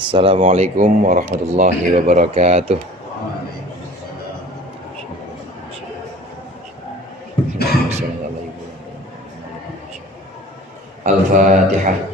Assalamualaikum warahmatullahi wabarakatuh. Al-Fatihah.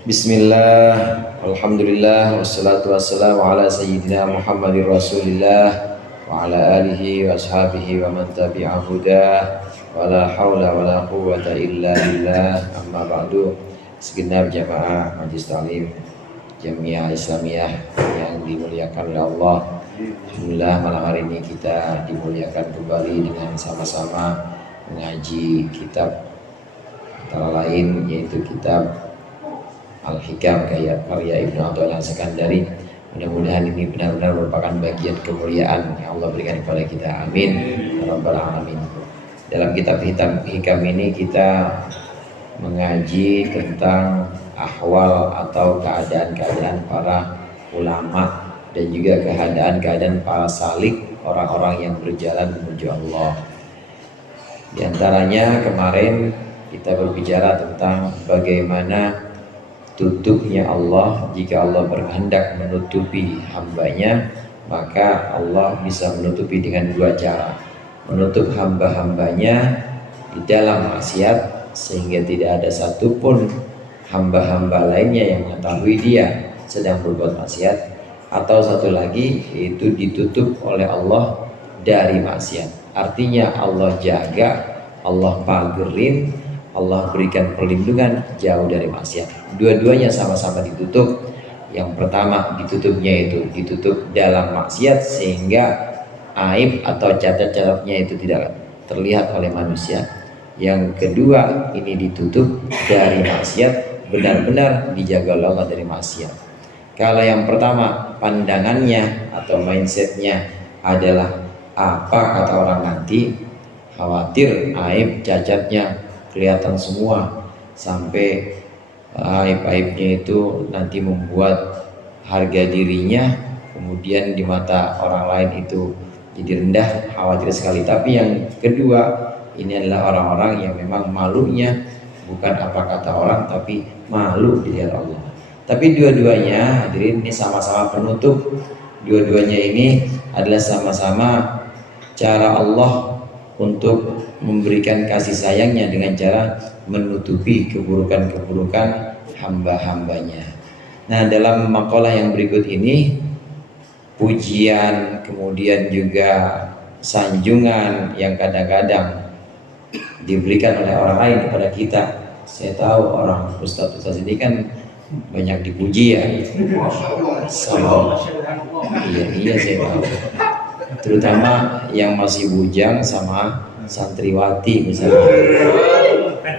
Bismillah, alhamdulillah, wassalatu wassalamu ala sayyidina Muhammadir Rasulillah wa ala alihi wa ashabihi wa man tabi'a hudah wa la hawla wa la quwwata illa billah, amma ba'du. Segenap jamaah Majelis Ta'lim Jamiah Islamiyah yang dimuliakan oleh Allah, alhamdulillah malam hari ini kita dimuliakan kembali dengan sama-sama mengaji kitab antara lain yaitu kitab Al-Hikam karya Ibnu Athaillah As-Sakandari. Mudah-mudahan ini benar-benar merupakan bagian kemuliaan yang Allah berikan kepada kita. Amin ya rabbal alamin. Dalam kitab Hikam ini kita mengaji tentang ahwal atau keadaan-keadaan para ulama dan juga keadaan-keadaan para salik, orang-orang yang berjalan menuju Allah. Di antaranya kemarin kita berbicara tentang bagaimana tutupnya Allah. Jika Allah berkehendak menutupi hambanya, maka Allah bisa menutupi dengan dua cara. Menutup hamba-hambanya di dalam maksiat sehingga tidak ada satupun hamba-hamba lainnya yang mengetahui dia sedang berbuat maksiat, atau satu lagi yaitu ditutup oleh Allah dari maksiat. Artinya Allah jaga, Allah pagerin, Allah berikan perlindungan jauh dari maksiat. Dua-duanya sama-sama ditutup. Yang pertama ditutupnya itu ditutup dalam maksiat sehingga aib atau cacat-cacatnya itu tidak terlihat oleh manusia. Yang kedua ini ditutup dari maksiat, benar-benar dijaga Allah dari maksiat. Kalau yang pertama pandangannya atau mindsetnya adalah apa kata orang nanti, khawatir aib cacatnya kelihatan semua sampai aib-aibnya itu nanti membuat harga dirinya kemudian di mata orang lain itu jadi rendah, khawatir sekali. Tapi yang kedua ini adalah orang-orang yang memang malunya bukan apa kata orang tapi malu di hadapan Allah. Tapi dua-duanya hadirin ini sama-sama penutup. Dua-duanya ini adalah sama-sama cara Allah untuk memberikan kasih sayangnya dengan cara menutupi keburukan-keburukan hamba-hambanya. Nah, dalam makalah yang berikut ini pujian kemudian juga sanjungan yang kadang-kadang diberikan oleh orang lain kepada kita. Saya tahu orang ustaz-ustaz ini kan banyak dipuji ya sama iya saya tahu, terutama yang masih bujang sama santriwati misalnya.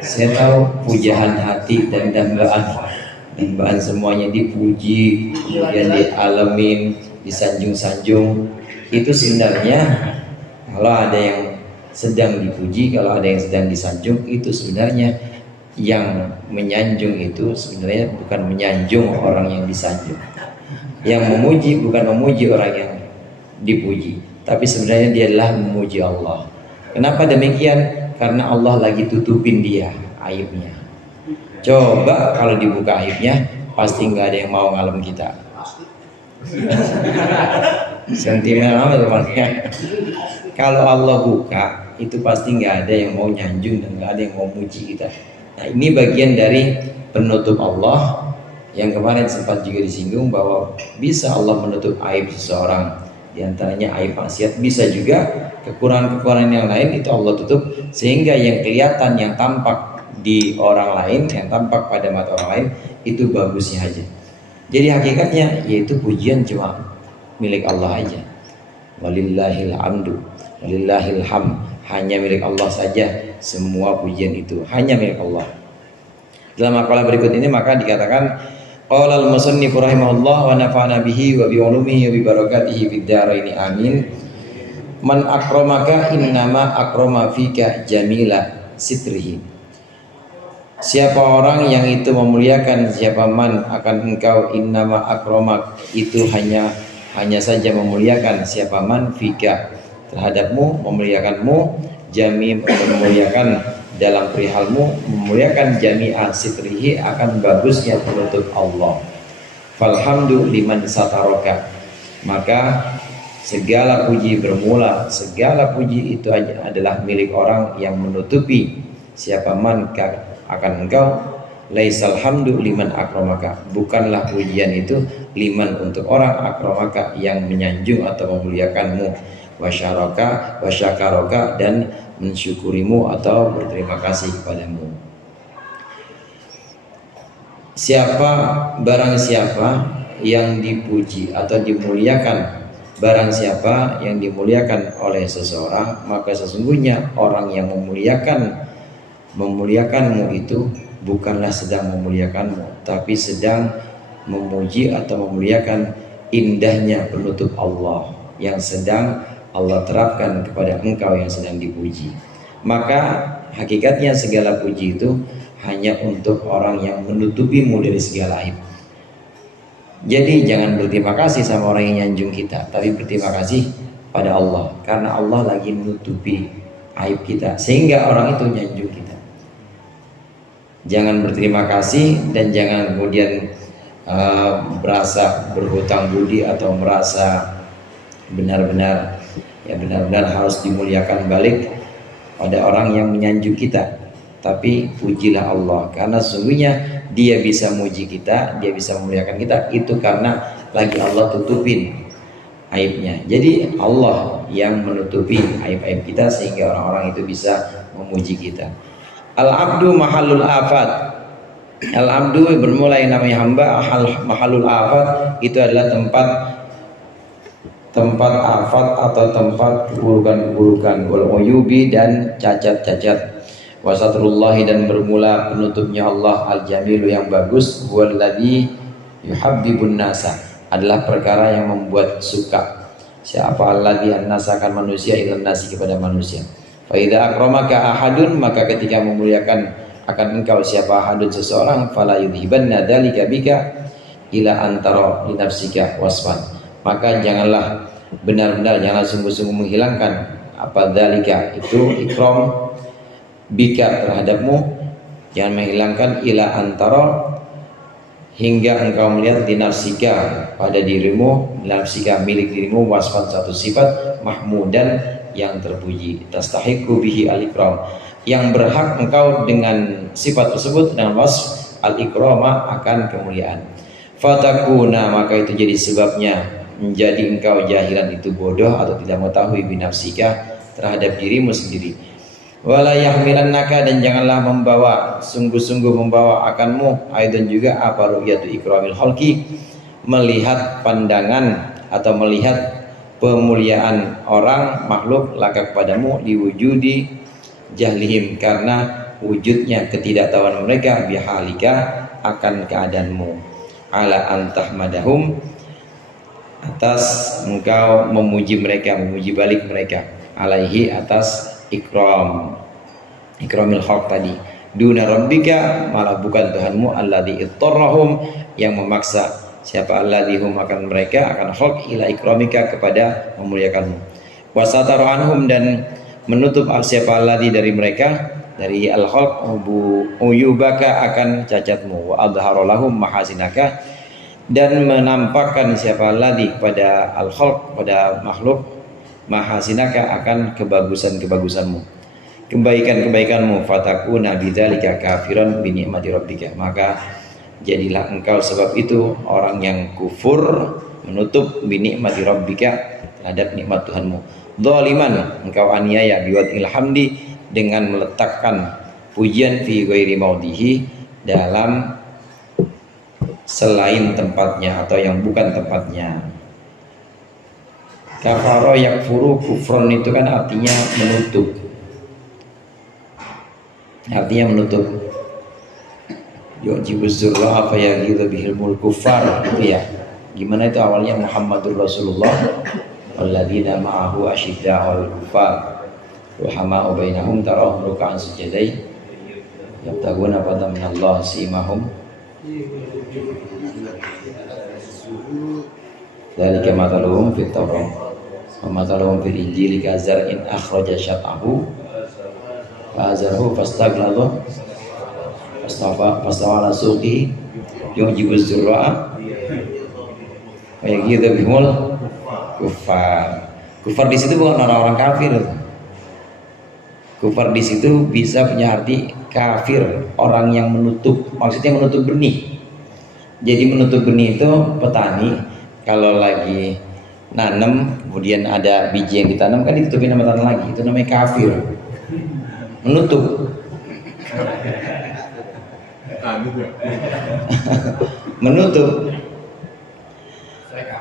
Saya tahu pujaan hati dan dambaan semuanya dipuji, kemudian dialamin, disanjung-sanjung. Itu sebenarnya kalau ada yang sedang dipuji, kalau ada yang sedang disanjung, itu sebenarnya yang menyanjung itu sebenarnya bukan menyanjung orang yang disanjung. Yang memuji bukan memuji orang yang dipuji, tapi sebenarnya dia adalah memuji Allah. Kenapa demikian? Karena Allah lagi tutupin dia aibnya. Coba kalau dibuka aibnya, pasti nggak ada yang mau ngalem kita. Sentimen amat teman-teman. Kalau Allah buka, itu pasti nggak ada yang mau nyanjung dan nggak ada yang mau muji kita. Nah, ini bagian dari penutup Allah yang kemarin sempat juga disinggung bahwa bisa Allah menutup aib seseorang. Di antaranya aib maksiat, bisa juga kekurangan-kekurangan yang lain itu Allah tutup sehingga yang kelihatan, yang tampak di orang lain, yang tampak pada mata orang lain itu bagusnya aja. Jadi hakikatnya yaitu pujian cuma milik Allah aja. Walillahil hamdu, walillahil ham, hanya milik Allah saja. Semua pujian itu hanya milik Allah. Dalam makalah berikut ini maka dikatakan qala al-musannif rahimahullah wa nafa'ana bihi wa bi ulumihi wa bi barakatihi fid dharain amin. Man akramaka innama akrama fika jamila sitrihi. Siapa orang yang itu memuliakan siapa man akan engkau innama akramak, itu hanya saja memuliakan siapa man fika terhadapmu, memuliakanmu, jami memuliakan dalam perihalmu, memuliakan jami'a sitrihi akan bagusnya penutup Allah. Falhamdu liman sataroka, maka segala puji bermula, segala puji itu adalah milik orang yang menutupi siapa man akan engkau. Laisal hamdu liman akramaka, bukanlah pujian itu liman untuk orang akramaka yang menyanjung atau memuliakanmu, wasyakaraka dan mensyukurimu atau berterima kasih kepadamu. Barang siapa yang dipuji atau dimuliakan, barang siapa yang dimuliakan oleh seseorang, maka sesungguhnya orang yang memuliakanmu itu bukanlah sedang memuliakanmu, tapi sedang memuji atau memuliakan indahnya penutup Allah yang sedang Allah terapkan kepada engkau yang sedang dipuji. Maka hakikatnya segala puji itu hanya untuk orang yang menutupimu dari segala aib. Jadi jangan berterima kasih sama orang yang nyanjung kita, tapi berterima kasih pada Allah, karena Allah lagi menutupi aib kita sehingga orang itu nyanjung kita. Jangan berterima kasih dan jangan kemudian berasa berhutang budi atau merasa benar-benar harus dimuliakan balik pada orang yang menyanjung kita. Tapi pujilah Allah, karena sesungguhnya Dia bisa muji kita, Dia bisa memuliakan kita, itu karena lagi Allah tutupin aibnya. Jadi Allah yang menutupi aib-aib kita sehingga orang-orang itu bisa memuji kita. Al-abdu mahalul afat. Al-abdu bermulai namanya hamba, mahalul afat itu adalah tempat afat atau tempat keburukan-keburukan, wal uyubi dan cacat-cacat. Wasatrullahi dan bermula penutupnya Allah al-jamilu yang bagus, huwallazi yuhabbibun nasa adalah perkara yang membuat suka. Siapa alladzi annasakan manusia ilan nasi kepada manusia. Fa idza akramaka ahadun, maka ketika memuliakan akan engkau siapa ahadun seseorang, fala yudhibanna dzalika bika ila antara li nafsika wasfan, maka janganlah benar-benar janganlah sungguh-sungguh menghilangkan apa dzalika itu ikram bika terhadapmu, jangan menghilangkan ila antara hingga engkau melihat di nafsika pada dirimu, nafsika milik dirimu, wasfan satu sifat mahmudan yang terpuji, tastahiqu bihi al-ikram yang berhak engkau dengan sifat tersebut, dengan wasf al-ikrama akan kemuliaan. Fatakuna, maka itu jadi sebabnya menjadi engkau jahilan itu bodoh atau tidak mengetahui binafsika terhadap dirimu sendiri. Wala yahmilannaka, dan janganlah sungguh-sungguh membawa akanmu aidan juga apa ru'yatu ikramil khalqi, melihat pandangan atau melihat pemuliaan orang makhluk laka kepadamu, diwujudi jahlihim, karena wujudnya ketidaktahuan mereka, bihalika akan keadaanmu, ala antahmadahum, atas engkau memuji mereka, memuji balik mereka, alaihi atas ikramil haq tadi, duna rabbika, malah bukan Tuhanmu, alladzi ittarrahum yang memaksa siapa alladzi hum akan mereka akan haq ila ikramika kepada memuliakanmu, wasataru anhum dan menutup siapa alladzi dari mereka dari al-khalq uyubaka akan cacatmu, wa adhara lahum mahasinaka dan menampakkan siapa alladzi pada al-khalq pada makhluk mahasinaka akan kebagusanmu, kebaikanmu, fatakuna bidzalika kafiran bi ni'mati rabbika, maka jadilah engkau sebab itu orang yang kufur menutup bi ni'mati rabbika terhadap nikmat Tuhanmu, dzaliman engkau aniaya biwadil hamdi dengan meletakkan pujian fi ghairi maudhihi dalam selain tempatnya atau yang bukan tempatnya. Kafaro yakfuru, kufron itu kan artinya menutup, yu'jibuz zurra apa ya gitu bihilmul kufar gitu ya. Gimana itu awalnya Muhammadur Rasulullah walladzina ma'ahu asyidda'ul kufar ruhama'u bainahum tarahum ruk'an sujudai yabtaguna fadlan minallah simahum dzalika mathaluhum fit tawrat wa mathaluhum fil injili kazar'in akhraja syat'ahu fa'azarhu fastaghladha fastawa ala suqi yujibu zurra'a wa yaghidhu bihimul kufar. Kufar di situ bukan orang-orang kafir. Kufar di situ bisa punya arti kafir, orang yang menutup, maksudnya menutup benih. Jadi menutup benih itu petani kalau lagi nanam kemudian ada biji yang ditanam kan ditutupin sama tanah lagi, itu namanya kafir. Menutup. Menutup.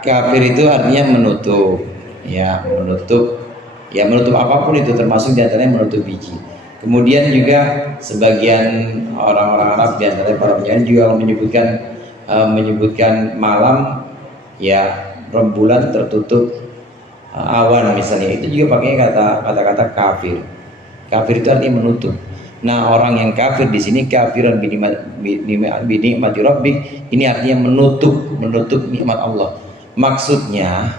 Kafir itu artinya menutup, ya menutup apapun itu, termasuk diantaranya menutup biji. Kemudian juga sebagian orang-orang Arab diantaranya para penyair juga menyebutkan malam, ya rembulan tertutup awan misalnya, itu juga pakai kata-kata kafir. Kafir itu artinya menutup. Nah, orang yang kafir di sini kafiran binikmati rabbik, ini artinya menutup nikmat Allah. Maksudnya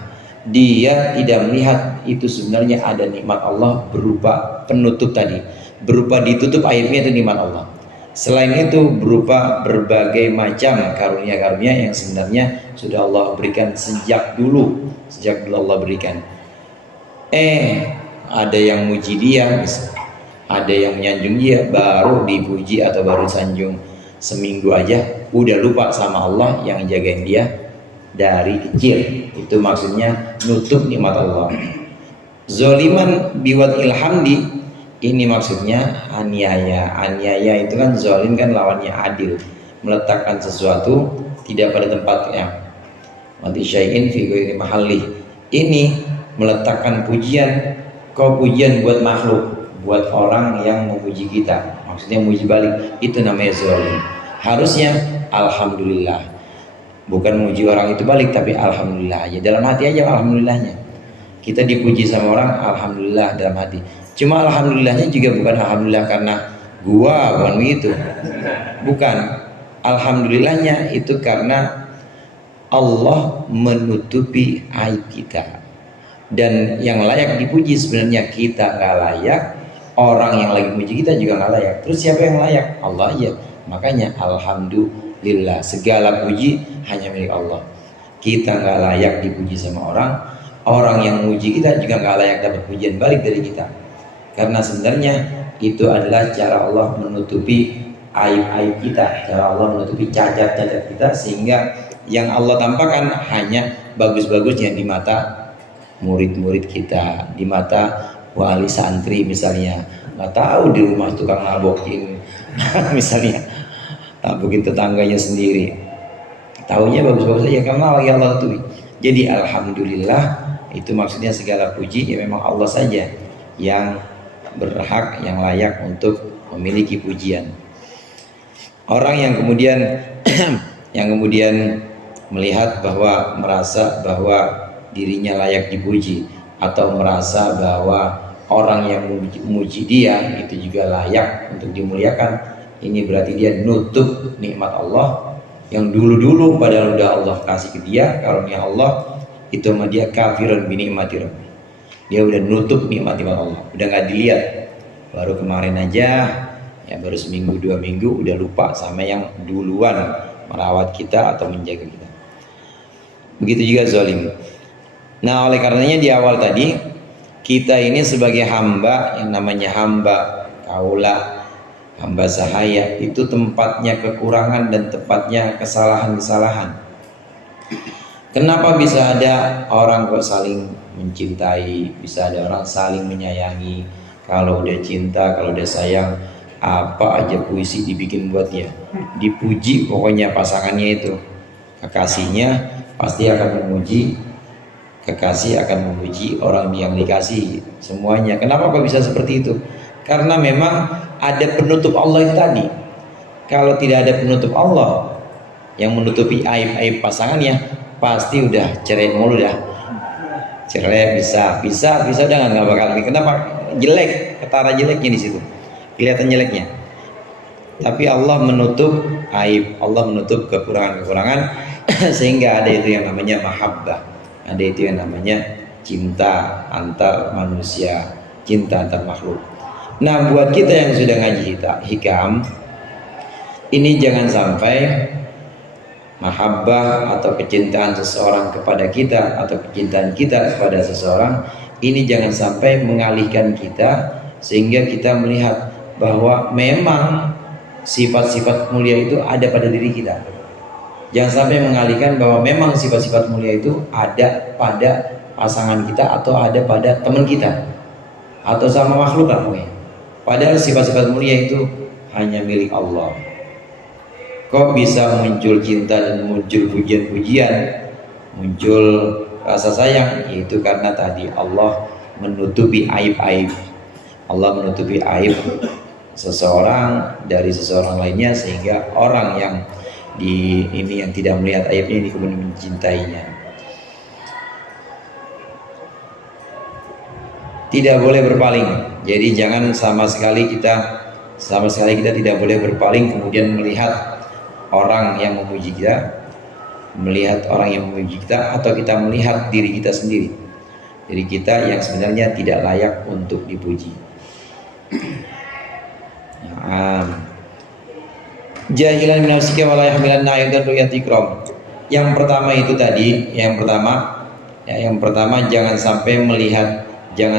dia tidak melihat itu sebenarnya ada nikmat Allah berupa penutup tadi, berupa ditutup aibnya itu nikmat Allah. Selain itu berupa berbagai macam karunia-karunia yang sebenarnya sudah Allah berikan sejak dulu Allah berikan. Ada yang muji dia, ada yang menyanjung dia, baru dipuji atau baru sanjung seminggu aja udah lupa sama Allah yang jagain dia dari kecil. Itu maksudnya nutup nikmat Allah. Zoliman biwat ilhamdi, ini maksudnya aniaya itu kan zolim kan lawannya adil, meletakkan sesuatu tidak pada tempatnya. Mati syai'in fi ghairi mahalli, ini meletakkan pujian buat makhluk, buat orang yang memuji kita, maksudnya muji balik, itu namanya zolim. Harusnya alhamdulillah, bukan muji orang itu balik, tapi alhamdulillah aja, dalam hati aja alhamdulillahnya. Kita dipuji sama orang, alhamdulillah dalam hati. Cuma alhamdulillahnya juga bukan alhamdulillah karena bukan begitu. Bukan. Alhamdulillahnya itu karena Allah menutupi aib kita. Dan yang layak dipuji sebenarnya kita nggak layak, orang yang lagi muji kita juga nggak layak. Terus siapa yang layak? Allah aja. Makanya alhamdulillah, segala puji hanya milik Allah. Kita nggak layak dipuji sama orang yang muji kita juga nggak layak dapat pujian balik dari kita. Karena sebenarnya itu adalah cara Allah menutupi aib-aib kita, cara Allah menutupi cacat-cacat kita, sehingga yang Allah tampakkan hanya bagus-bagusnya di mata murid-murid kita, di mata wali santri misalnya. Nggak tahu di rumah tukang nabokin misalnya, nabokin tetangganya sendiri, tahunya bagus-bagus aja karena Allah tutupi. Jadi alhamdulillah, itu maksudnya segala puji ya memang Allah saja yang berhak, yang layak untuk memiliki pujian. Orang yang kemudian melihat bahwa, merasa bahwa dirinya layak dipuji, atau merasa bahwa orang yang memuji dia itu juga layak untuk dimuliakan, ini berarti dia nutup nikmat Allah yang dulu-dulu padahal udah Allah kasih ke dia karunia Allah. Itu sama dia kafiran binikmati rabbi, dia udah nutup nikmat Allah, udah nggak dilihat. Baru kemarin aja, ya baru seminggu 2 minggu udah lupa sama yang duluan merawat kita atau menjaga kita. Begitu juga zalim. Nah, oleh karenanya di awal tadi, kita ini sebagai hamba, yang namanya hamba kaula, hamba sahaya, itu tempatnya kekurangan dan tempatnya kesalahan-kesalahan. Kenapa bisa ada orang kok saling mencintai, bisa ada orang saling menyayangi? Kalau udah cinta, kalau udah sayang, apa aja puisi dibikin buat dia, dipuji pokoknya pasangannya itu. Kekasihnya pasti akan memuji, kekasih akan memuji orang yang dikasih, semuanya. Kenapa kok bisa seperti itu? Karena memang ada penutup Allah itu tadi. Kalau tidak ada penutup Allah yang menutupi aib-aib pasangannya, pasti udah cerai mulu dah. Cerai bisa udah nggak bakal. Kenapa? Jelek, ketara jeleknya di situ, kelihatan jeleknya. tapi Allah menutup aib, Allah menutup kekurangan-kekurangan sehingga ada itu yang namanya mahabbah, ada itu yang namanya cinta antar manusia, cinta antar makhluk. Nah, buat kita yang sudah ngaji hikam, ini jangan sampai mahabbah atau kecintaan seseorang kepada kita atau kecintaan kita kepada seseorang ini jangan sampai mengalihkan kita sehingga kita melihat bahwa memang sifat-sifat mulia itu ada pada diri kita. Jangan sampai mengalihkan bahwa memang sifat-sifat mulia itu ada pada pasangan kita atau ada pada teman kita atau sama makhluk lah pokoknya. Padahal sifat-sifat mulia itu hanya milik Allah. Kok bisa muncul cinta dan muncul pujian-pujian, muncul rasa sayang? Itu karena tadi Allah menutupi aib-aib. Allah menutupi aib seseorang dari seseorang lainnya sehingga orang yang yang tidak melihat aibnya ini kemudian mencintainya. Tidak boleh berpaling. Jadi jangan sama sekali kita tidak boleh berpaling kemudian melihat orang yang memuji kita, atau kita melihat diri kita sendiri, diri kita yang sebenarnya tidak layak untuk dipuji. Jahilan min nafsika wa la yahmilanna aidan ru'yati ikram. Yang pertama itu tadi, yang pertama jangan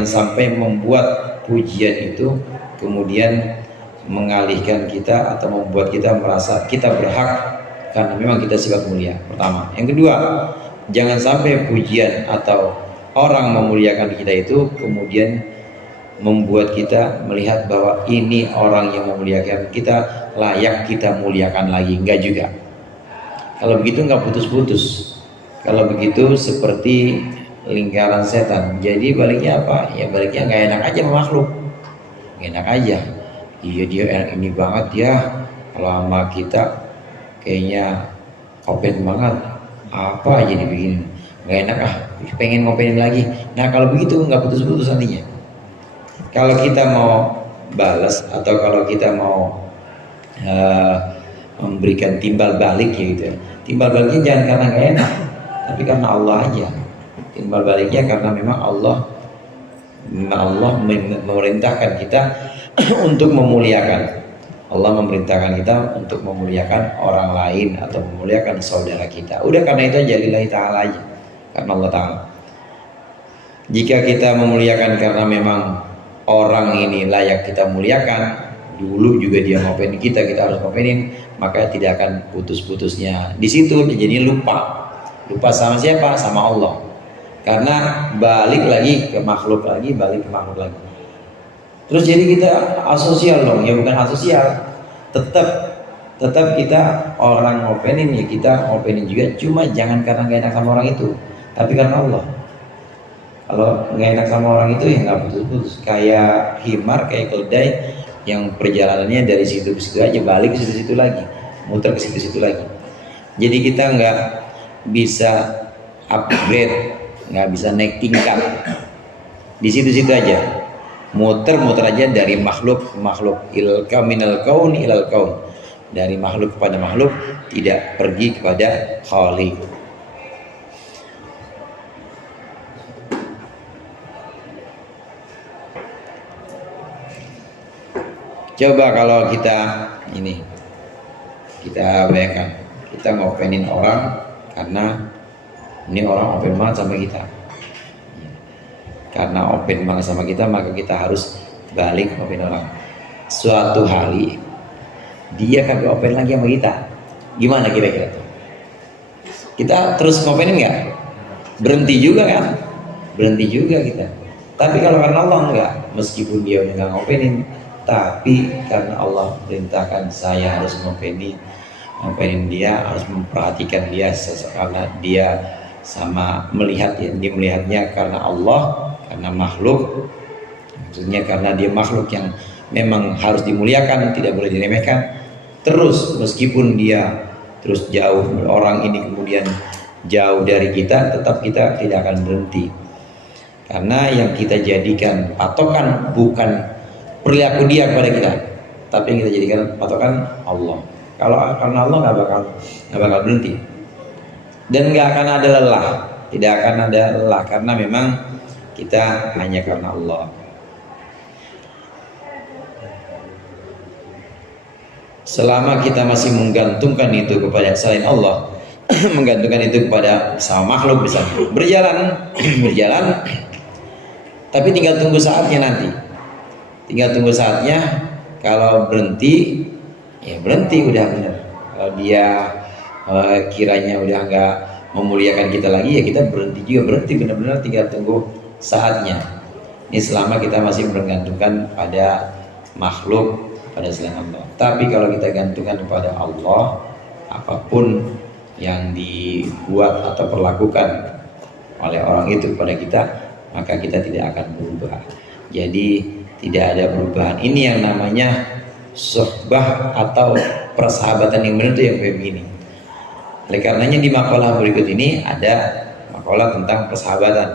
sampai membuat pujian itu kemudian mengalihkan kita atau membuat kita merasa kita berhak karena memang kita sifat mulia. Pertama. Yang kedua, jangan sampai pujian atau orang memuliakan kita itu kemudian membuat kita melihat bahwa ini orang yang memuliakan kita layak kita muliakan lagi. Enggak juga. Kalau begitu enggak putus-putus. Kalau begitu seperti lingkaran setan. Jadi baliknya apa? Ya baliknya enggak enak aja sama makhluk. Enggak enak aja. Iya dia ini banget ya. Kalau sama kita kayaknya open banget. Apa aja dibikin enggak enak pengen ngopenin lagi. Nah, kalau begitu enggak putus-putus nantinya. Kalau kita mau balas atau kalau kita mau memberikan timbal balik gitu, timbal baliknya jangan karena gak enak, tapi karena Allah aja. Timbal baliknya karena memang Allah memerintahkan kita untuk memuliakan. Allah memerintahkan kita untuk memuliakan orang lain atau memuliakan saudara kita. Udah karena itu aja lillahi ta'ala aja, karena Allah ta'ala. Jika kita memuliakan karena memang orang ini layak kita muliakan, dulu juga dia ngopenin kita harus ngopenin, maka tidak akan putus-putusnya. Di situ jadi lupa sama siapa? Sama Allah. Karena balik lagi ke makhluk lagi. Terus jadi kita asosial dong? Ya bukan asosial. Tetap kita orang ngopenin ya kita ngopenin juga. Cuma jangan karena gak enak sama orang itu, tapi karena Allah. Kalau nggak enak sama orang itu ya nggak putus-putus. Kayak himar, kayak keledai yang perjalanannya dari situ ke situ aja, balik ke situ-situ lagi, muter ke situ-situ lagi. Jadi kita nggak bisa upgrade, nggak bisa naik tingkat. Di situ-situ aja, muter-muter aja dari makhluk minal kaun ilal kaun, dari makhluk kepada makhluk, tidak pergi kepada Khaliq. Coba kalau kita bayangkan kita ngopenin orang karena ini orang open banget sama kita. Karena open banget sama kita, maka kita harus balik ngopenin orang. Suatu hari dia kagak open lagi sama kita, gimana kira-kira tuh? Kita terus ngopenin nggak? Berhenti juga kan? Berhenti juga kita. Tapi kalau karena Allah enggak, meskipun dia udah nggak ngopenin, tapi karena Allah perintahkan saya harus ngopenin dia, harus memperhatikan dia karena dia sama melihatnya karena Allah, karena makhluk, maksudnya karena dia makhluk yang memang harus dimuliakan, tidak boleh diremehkan. Terus meskipun dia terus jauh, orang ini kemudian jauh dari kita, tetap kita tidak akan berhenti, karena yang kita jadikan patokan bukan perilaku dia kepada kita, tapi yang kita jadikan patokan Allah. Kalau karena Allah nggak bakal berhenti, dan nggak akan ada lelah, tidak akan ada lelah, karena memang kita hanya karena Allah. Selama kita masih menggantungkan itu kepada selain Allah, menggantungkan itu kepada sama makhluk misalnya, berjalan, tapi tinggal tunggu saatnya nanti. Tinggal tunggu saatnya, kalau berhenti, ya berhenti udah benar. Kalau dia kiranya udah nggak memuliakan kita lagi, ya kita berhenti juga, berhenti benar-benar, tinggal tunggu saatnya. Ini selama kita masih menggantungkan pada makhluk, pada selain Allah. Tapi kalau kita gantungkan kepada Allah, apapun yang dibuat atau perlakukan oleh orang itu kepada kita, maka kita tidak akan berubah. Jadi tidak ada perubahan. Ini yang namanya suhbah atau persahabatan yang benar, itu yang kayak begini. Oleh karenanya di makalah berikut ini ada makalah tentang persahabatan.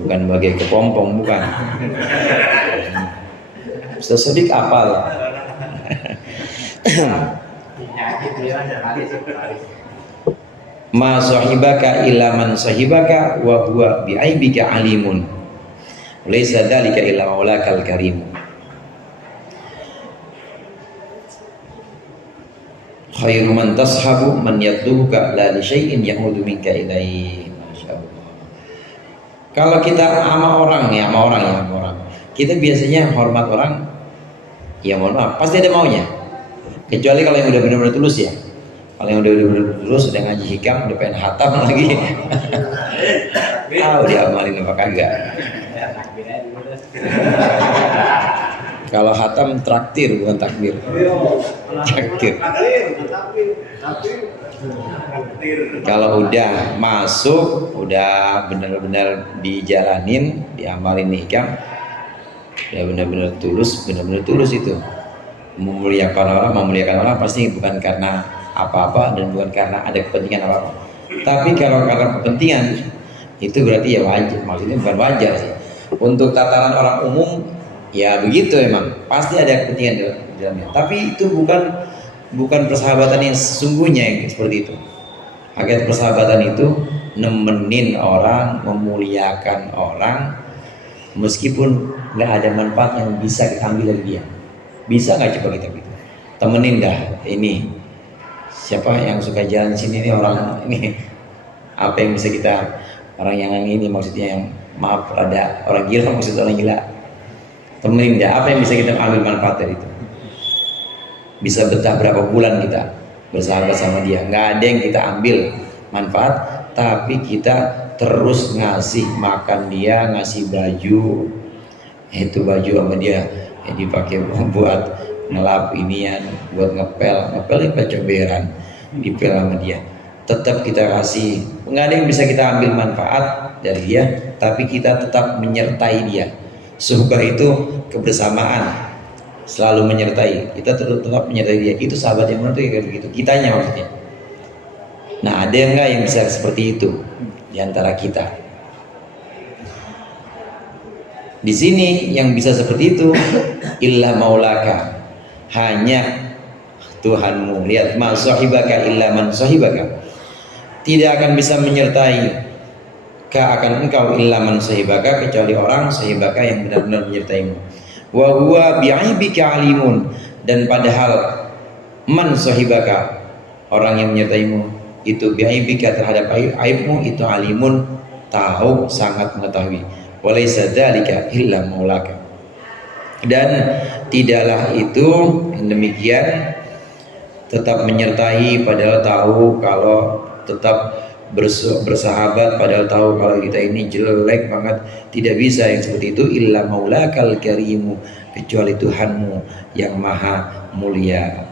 Bukan bagai kepompong, bukan. Ustaz Sodik apal. Ma sahibaka illa man sahibaka wa huwa bi'aibika alimun. Laisa dzalika illa maulakal karim. Khairu man tashabu man yatlubuka la li syai'in yahudu minka ilaihi. Masyaallah. Kalau kita sama orang, kita biasanya hormat orang, ya mohon maaf, pasti ada maunya. Kecuali kalau yang udah benar-benar tulus ya. Kalau yang udah benar-benar tulus, udah ngaji hikam, udah pengen hatam lagi. Diamalin apa kagak? Kalau hatam traktir, bukan takbir. Traktir. Kalau udah masuk, udah benar-benar dijalanin, diamalin hikam, ya benar-benar tulus itu. Memuliakan orang pasti bukan karena apa-apa dan bukan karena ada kepentingan apa-apa. Tapi kalau karena kepentingan, itu berarti ya wajar. Maksudnya bukan wajar sih. Untuk tataran orang umum ya begitu, emang pasti ada kepentingan di dalamnya. Tapi itu bukan persahabatan yang sesungguhnya yang seperti itu. Hakikat persahabatan itu nemenin orang, memuliakan orang, meskipun nggak ada manfaat yang bisa kita ambil dari dia. Bisa nggak coba kita gitu? Temenin dah ini. Siapa yang suka jalan sini nih orang ini? Apa yang bisa kita, orang yang ini maksudnya yang maaf ada orang gila, maksud orang gila. Temenin dah, apa yang bisa kita ambil manfaat dari itu? Bisa betah berapa bulan kita bersahabat sama dia, nggak ada yang kita ambil manfaat, tapi kita terus ngasih makan dia, ngasih baju, itu baju sama dia yang dipakai buat ngelap inian, buat ngepelin comberan, dipel sama dia, tetap kita kasih. Nggak ada yang bisa kita ambil manfaat dari dia, tapi kita tetap menyertai dia. Suhbah itu kebersamaan, selalu menyertai, kita tetap menyertai dia. Itu sahabat yang benar tuh kayak begitu, kitanya maksudnya. Nah, ada yang enggak yang bisa seperti itu di antara kita? Di sini yang bisa seperti itu illa maulaka, hanya Tuhanmu. Lihat, ma sahibaka illa man sahibaka, tidak akan bisa menyertai akan engkau illa man sahibaka, kecuali orang sahibaka yang benar-benar menyertaimu. Wa huwa bi'aibika alimun, dan padahal man sahibaka, orang yang menyertaimu itu bi'aibika, terhadap aibmu itu alimun, tahu, sangat mengetahui. Walaysa dzalika illa maulaka, dan tidaklah itu demikian tetap menyertai padahal tahu, kalau tetap bersahabat padahal tahu kalau kita ini jelek banget, tidak bisa yang seperti itu. Illa maulakal karimu, kecuali Tuhanmu yang maha mulia.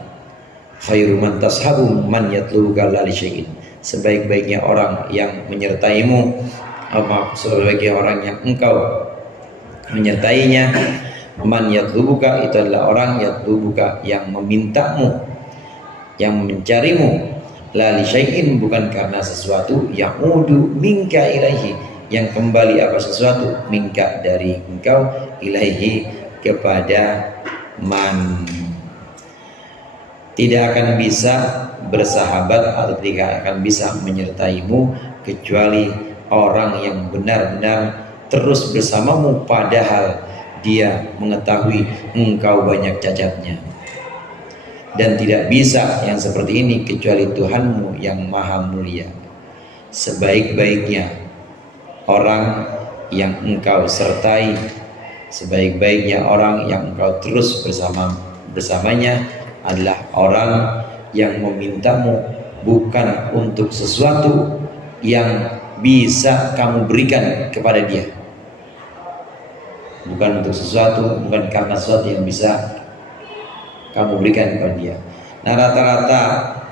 Khairu man tashabu man yatluka la li syai'in, sebaik-baiknya orang yang menyertaimu, sebaik-baiknya orang yang engkau menyertainya, man yatlubuka, itu adalah orang yatlubuka yang memintamu, yang mencarimu, la li syai'in, bukan karena sesuatu, yang udu minka ilaihi, yang kembali apa sesuatu, minka dari engkau, ilaihi kepada man. Tidak akan bisa bersahabat atau tidak akan bisa menyertaimu kecuali orang yang benar-benar terus bersamamu padahal dia mengetahui engkau banyak cacatnya. Dan tidak bisa yang seperti ini kecuali Tuhanmu yang maha mulia. Sebaik-baiknya orang yang engkau sertai, sebaik-baiknya orang yang engkau terus bersamanya adalah orang yang memintamu bukan untuk sesuatu yang bisa kamu berikan kepada dia, bukan untuk sesuatu, bukan karena sesuatu yang bisa kamu berikan kepada dia. Nah, rata-rata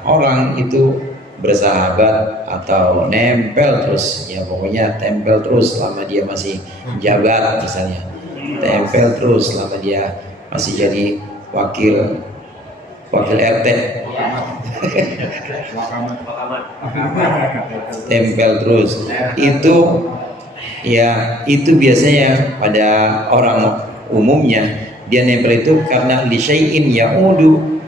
orang itu bersahabat atau nempel terus, ya pokoknya tempel terus selama dia masih jabat misalnya, tempel terus selama dia masih jadi wakil RT, tempel terus. Itu ya, itu biasanya pada orang umumnya dia nempel itu karena li syai'in ya'udu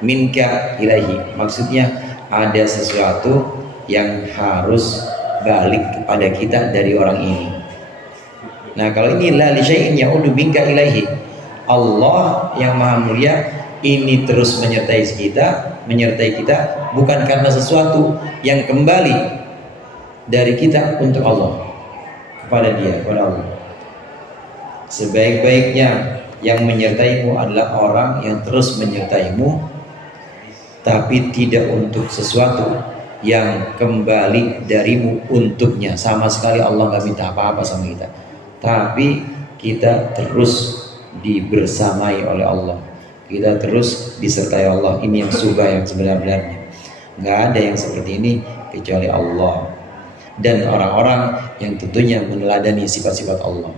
minka ilahi. Maksudnya ada sesuatu yang harus balik kepada kita dari orang ini. Nah, kalau ini la li syai'in ya'udu minka ilahi, Allah yang maha mulia ini terus menyertai kita bukan karena sesuatu yang kembali dari kita untuk Allah, kepada dia, kepada Allah. Sebaik-baiknya yang menyertaimu adalah orang yang terus menyertaimu tapi tidak untuk sesuatu yang kembali darimu untuknya. Sama sekali Allah gak minta apa-apa sama kita, tapi kita terus dibersamai oleh Allah, kita terus disertai Allah. Ini yang subah yang sebenar-benarnya. Nggak ada yang seperti ini kecuali Allah dan orang-orang yang tentunya meneladani sifat-sifat Allah.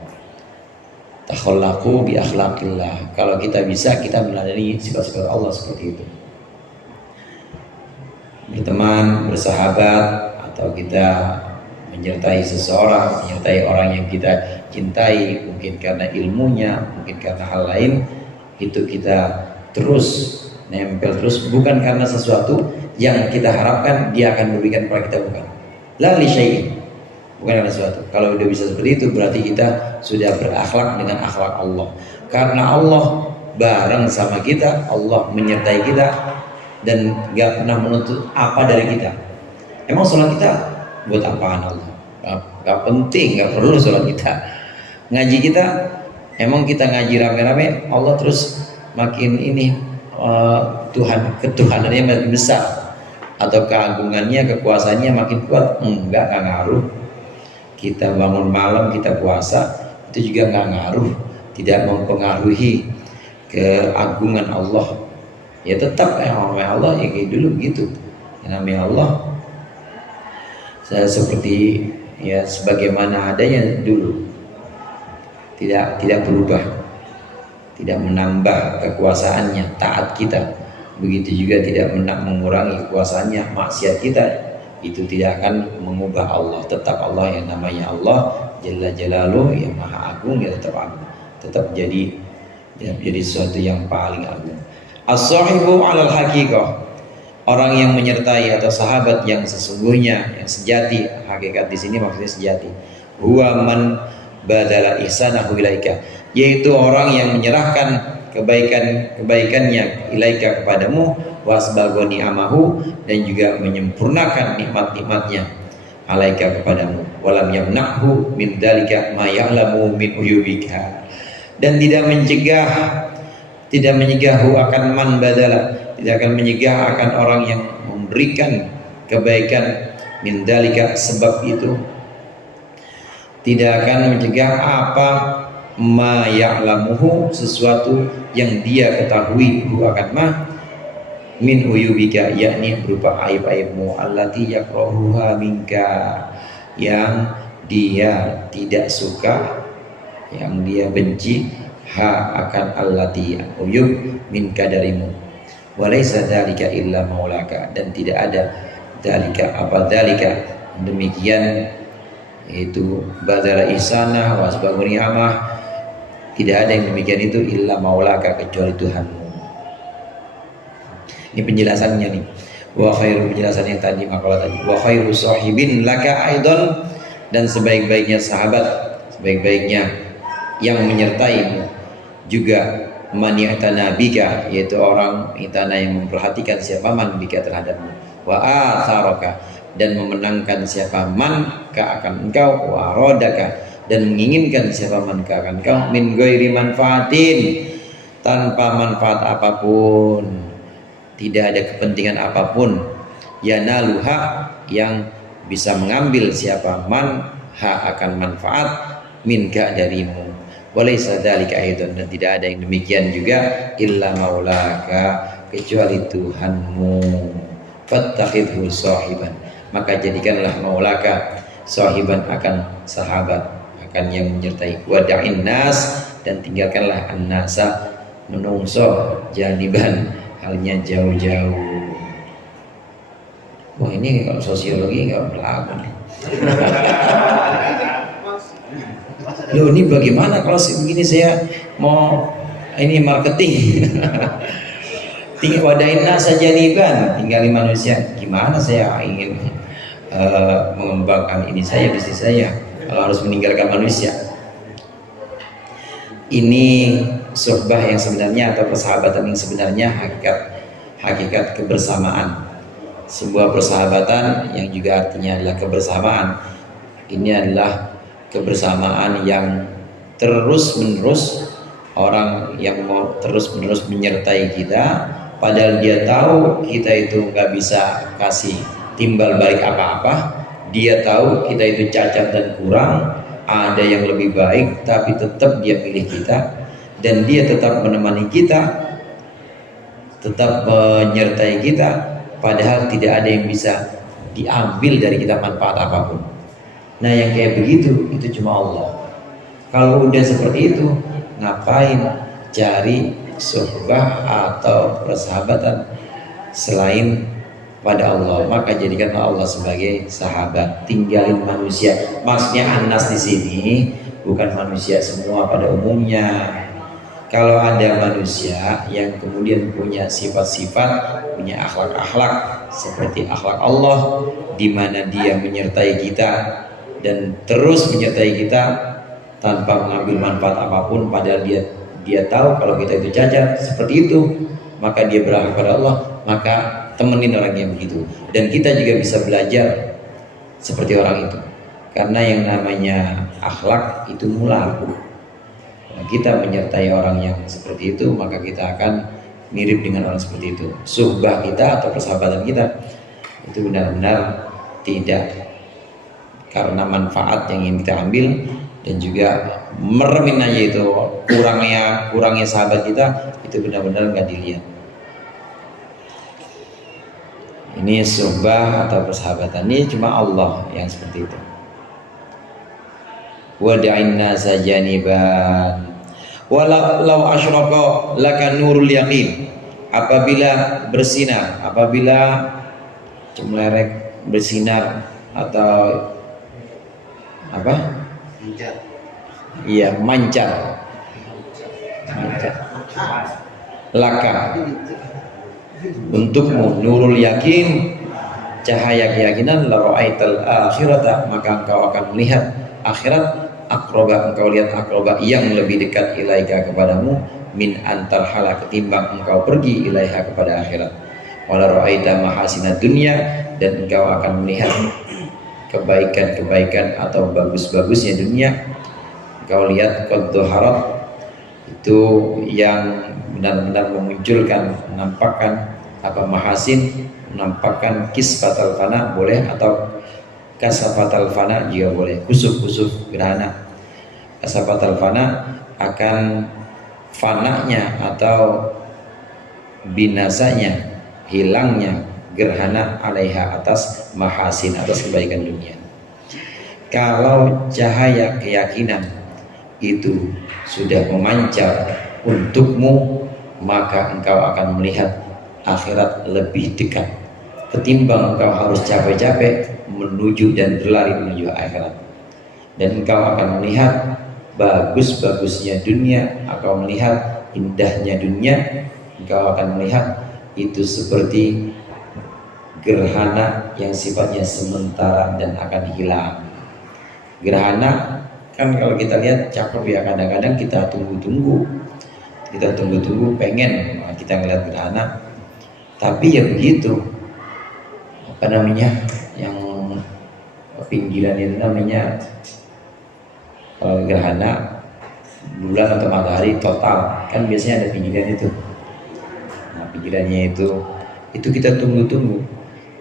Takhallaqu bi akhlaqillah. Kalau kita bisa, kita meneladani sifat-sifat Allah seperti itu. Berteman, bersahabat, atau kita menyertai seseorang, menyertai orang yang kita cintai, mungkin karena ilmunya, mungkin karena hal lain, itu kita terus nempel terus, bukan karena sesuatu yang kita harapkan dia akan memberikan kepada kita, bukan. La li syai'in, bukan karena sesuatu. Kalau udah bisa seperti itu berarti kita sudah berakhlak dengan akhlak Allah. Karena Allah bareng sama kita, Allah menyertai kita dan gak pernah menuntut apa dari kita. Emang sholat kita buat apaan Allah? Gak penting, gak perlu sholat kita. Ngaji kita, emang kita ngaji rame-rame Allah terus makin ini ketuhanannya makin besar atau keagungannya, kekuasaannya makin kuat? Enggak, gak ngaruh. Kita bangun malam, kita puasa, itu juga gak ngaruh, tidak mempengaruhi keagungan Allah. Ya tetap namanya Allah ya kayak dulu begitu. Namanya Allah seperti ya sebagaimana adanya dulu, tidak berubah, tidak menambah kekuasaannya taat kita, begitu juga tidak mengurangi kekuasaannya maksiat kita. Itu tidak akan mengubah Allah. Tetap Allah yang namanya Allah Jalla Jalaluh yang maha agung, ya tetap agung, tetap jadi sesuatu yang paling agung. As-sahibu 'alal haqiqah, orang yang menyertai atau sahabat yang sesungguhnya, yang sejati. Hakikat di sini maksudnya sejati. Huwa man badala ihsanahu ilaika, yaitu orang yang menyerahkan kebaikannya ilaika kepadamu, wasbago ni'amahu, dan juga menyempurnakan nikmat-nikmatnya alaika kepadamu, walam yamna'hu min dalika ma ya'lamu min uyubika, dan tidak menyegahhu akan man badala, tidak akan menyegah akan orang yang memberikan kebaikan min dalika, sebab itu tidak akan mencegah apa ma ya'lamuhu, sesuatu yang dia ketahui hu akan ma min uyubika, yakni berupa aib-aibmu, allati yakrahuha minka, yang dia tidak suka, yang dia benci, ha akan allati uyub minka darimu, walaysa dzalika illa maulaka, dan tidak ada dzalika apa dzalika demikian, yaitu badala ihsanah wasbaguni amah, Tidak ada yang demikian itu illa maulaka, kecuali Tuhanmu. Ini penjelasannya nih. Wa khairu, penjelasan yang tadi makalah tadi. Wa khairu sahibin laka aidon, dan sebaik-baiknya sahabat, sebaik-baiknya yang menyertaimu juga, man i'tana bika, yaitu orang i'tana yang memperhatikan siapa man bika terhadapmu, wa atharaka, dan memenangkan siapa man ka akan engkau, wa radaka, dan menginginkan siapa man ka akan engkau, min ghairi manfaatin, tanpa manfaat apapun, tidak ada kepentingan apapun, yanaluha, yang bisa mengambil siapa man ha akan manfaat, minka darimu, walaysa dzalika aidan, dan tidak ada yang demikian juga illa maulaka, kecuali Tuhanmu. Fattakhidhu sahiban, maka jadikanlah maulaka sahiban, akan sahabat, akan yang menyertai, wada'in nas, dan tinggalkanlah an-nasa, menungso, janiban, halnya jauh-jauh. Wah, ini kalau sosiologi nggak berlaku nih. Loh, ini bagaimana kalau begini saya mau ini marketing? Tinggal wadain nasa janiban, tinggali manusia. Gimana saya ingin mengembangkan ini saya, bisnis saya, kalau harus meninggalkan manusia? Ini suhbah yang sebenarnya atau persahabatan yang sebenarnya hakikat kebersamaan. Sebuah persahabatan yang juga artinya adalah kebersamaan. Ini adalah kebersamaan yang terus menerus, orang yang mau terus menerus menyertai kita, padahal dia tahu kita itu nggak bisa kasih timbal balik apa-apa. Dia tahu kita itu cacat dan kurang, ada yang lebih baik, tapi tetap dia pilih kita, dan dia tetap menemani kita, tetap menyertai kita, padahal tidak ada yang bisa diambil dari kita manfaat apapun. Nah, yang kayak begitu itu cuma Allah. Kalau udah seperti itu, ngapain cari suhbah atau persahabatan selain pada Allah? Maka jadikanlah Allah sebagai sahabat, tinggalin manusia. Maksudnya Anas di sini bukan manusia semua pada umumnya. Kalau ada manusia yang kemudian punya sifat-sifat, punya akhlak-akhlak seperti akhlak Allah, di mana dia menyertai kita dan terus menyertai kita tanpa mengambil manfaat apapun, padahal dia tahu kalau kita itu cacat seperti itu, maka dia berharap pada Allah, maka temenin orang yang begitu. Dan kita juga bisa belajar seperti orang itu, karena yang namanya akhlak itu nular. Kalau kita menyertai orang yang seperti itu, maka kita akan mirip dengan orang seperti itu. Suhbah kita atau persahabatan kita itu benar-benar tidak karena manfaat yang ingin kita ambil, dan juga meremin aja itu kurangnya sahabat kita, itu benar-benar nggak dilihat. Ini suhbah atau persahabatan ini cuma Allah yang seperti itu. Wada'in nasa janiban walau asyraka laka nurul yaqin, apabila bersinar, apabila cemlerek bersinar atau apa? Iya, mancar. Laka, untukmu nurul yakin, cahaya keyakinan, la ra'aital akhirata, maka engkau akan melihat akhirat, akroba, engkau lihat akroba yang lebih dekat ilaika kepadamu, min antar hala, ketimbang engkau pergi ilaiha kepada akhirat. Wala ra'aita mahasinad dunya, dan engkau akan melihat kebaikan-kebaikan atau bagus-bagusnya dunia. Engkau lihat qad dhaharat, itu yang benar-benar memunculkan, menampakkan apa mahasin, menampakkan kisfatal fana boleh, atau kasafatal fana juga boleh, kusuf gerhana. Kasafatal fana akan fananya atau binasanya, hilangnya gerhana alaiha, atas mahasin, atas kebaikan dunia. Kalau cahaya keyakinan itu sudah memancar untukmu, maka engkau akan melihat akhirat lebih dekat ketimbang engkau harus capek-capek menuju dan berlari menuju akhirat. Dan engkau akan melihat bagus-bagusnya dunia, engkau melihat indahnya dunia, engkau akan melihat itu seperti gerhana yang sifatnya sementara dan akan hilang. Gerhana kan kalau kita lihat cakep ya, kadang-kadang kita tunggu-tunggu pengen kita ngeliat gerhana, tapi ya begitu, apa namanya, yang pinggiran itu namanya, kalau gerhana bulan atau matahari total kan biasanya ada pinggiran itu. Nah pinggirannya itu kita tunggu-tunggu,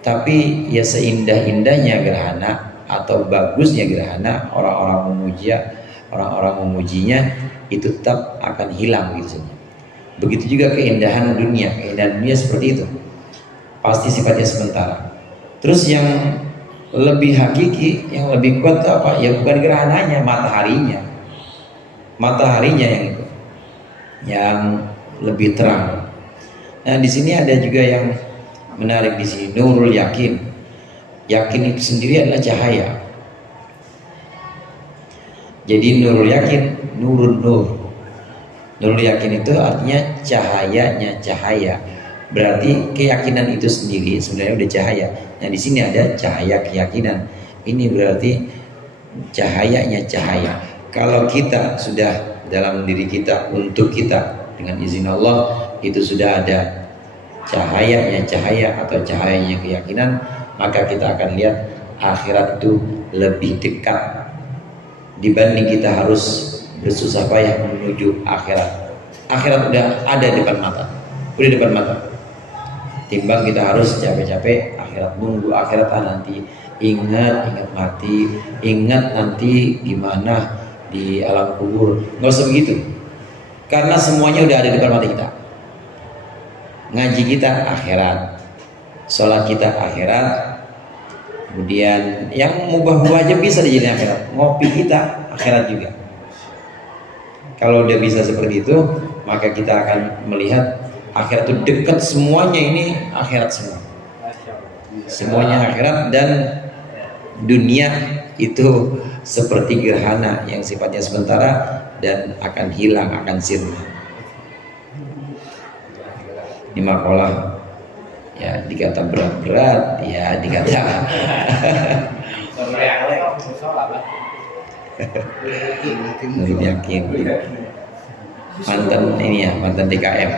tapi ya seindah-indahnya gerhana atau bagusnya gerhana, orang-orang memujinya itu tetap akan hilang gitu saja. Begitu juga keindahan dunia seperti itu, pasti sifatnya sementara. Terus yang lebih hakiki, yang lebih kuat apa? Ya bukan gerhananya, mataharinya yang itu, yang lebih terang. Nah di sini ada juga yang menarik di sini, nurul yakin. Yakin itu sendiri adalah cahaya. Jadi nurul yakin, nurun nur. Nurul yakin itu artinya cahayanya cahaya. Berarti keyakinan itu sendiri sebenarnya udah cahaya. Nah di sini ada cahaya keyakinan. Ini berarti cahayanya cahaya. Kalau kita sudah dalam diri kita, untuk kita dengan izin Allah itu sudah ada cahayanya cahaya atau cahayanya keyakinan, maka kita akan lihat akhirat itu lebih dekat dibanding kita harus bersusah payah menuju akhirat. Akhirat udah ada depan mata, timbang kita harus capek-capek akhirat, nunggu akhirat nanti, ingat mati, ingat nanti gimana di alam kubur. Nggak usah begitu, karena semuanya udah ada di depan mata kita. Ngaji kita akhirat, sholat kita akhirat, kemudian yang mubah-mubah aja bisa dijadikan akhirat, ngopi kita akhirat juga. Kalau udah bisa seperti itu, maka kita akan melihat akhirat itu dekat, semuanya ini akhirat semua, semuanya akhirat. Dan dunia itu seperti gerhana yang sifatnya sementara dan akan hilang, akan sirna. Ini makalah ya, dikata berat-berat, ya dikata yakin. Mantan ini ya, mantan DKM.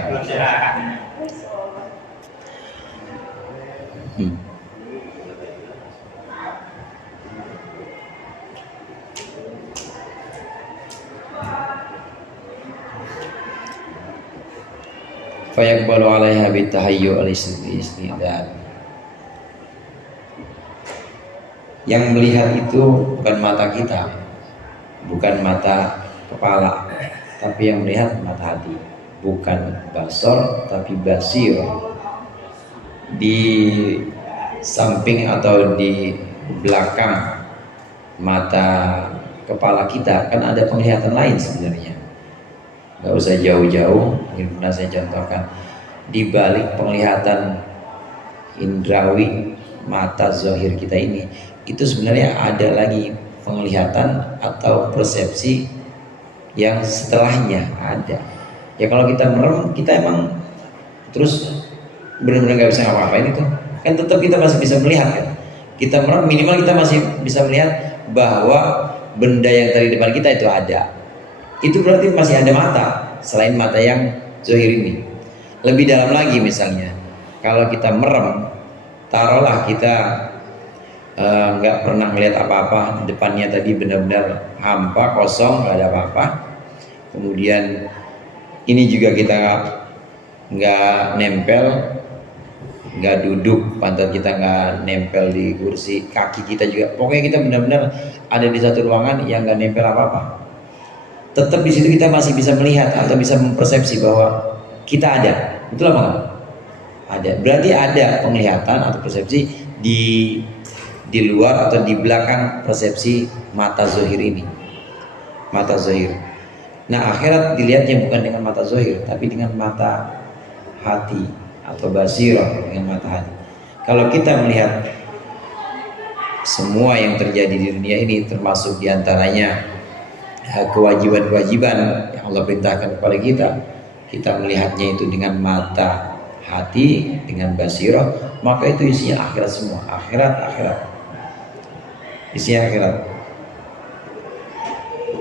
Fayaqbalu 'alaiha bitahayyu al-istidad. Yang melihat itu bukan mata kita, bukan mata kepala, tapi yang melihat mata hati. Bukan basor tapi basir. Di samping atau di belakang mata kepala kita kan ada penglihatan lain sebenarnya. Gak usah jauh-jauh, mungkin pernah saya contohkan. Di balik penglihatan indrawi mata zahir kita ini, itu sebenarnya ada lagi penglihatan atau persepsi yang setelahnya ada. Ya kalau kita merem, kita emang terus benar-benar gak bisa ngapa-ngapain itu, kan tetap kita masih bisa melihat kan. Kita merem, minimal kita masih bisa melihat bahwa benda yang tadi depan kita itu ada. Itu berarti masih ada mata selain mata yang zahir ini. Lebih dalam lagi misalnya, kalau kita merem, taruhlah kita nggak pernah melihat apa-apa, depannya tadi benar-benar hampa, kosong, nggak ada apa-apa. Kemudian ini juga kita nggak nempel, nggak duduk, pantat kita nggak nempel di kursi, kaki kita juga, pokoknya kita benar-benar ada di satu ruangan yang nggak nempel apa-apa. Tetap di situ kita masih bisa melihat atau bisa mempersepsi bahwa kita ada. Betul apa enggak? Ada. Berarti ada penglihatan atau persepsi di luar atau di belakang persepsi mata zahir ini. Mata zahir. Nah, akhirat dilihatnya bukan dengan mata zahir, tapi dengan mata hati atau basirah, dengan mata hati. Kalau kita melihat semua yang terjadi di dunia ini, termasuk diantaranya kewajiban-kewajiban yang Allah perintahkan kepada kita, kita melihatnya itu dengan mata hati, dengan basirah, maka itu isinya akhirat semua, akhirat, isinya akhirat.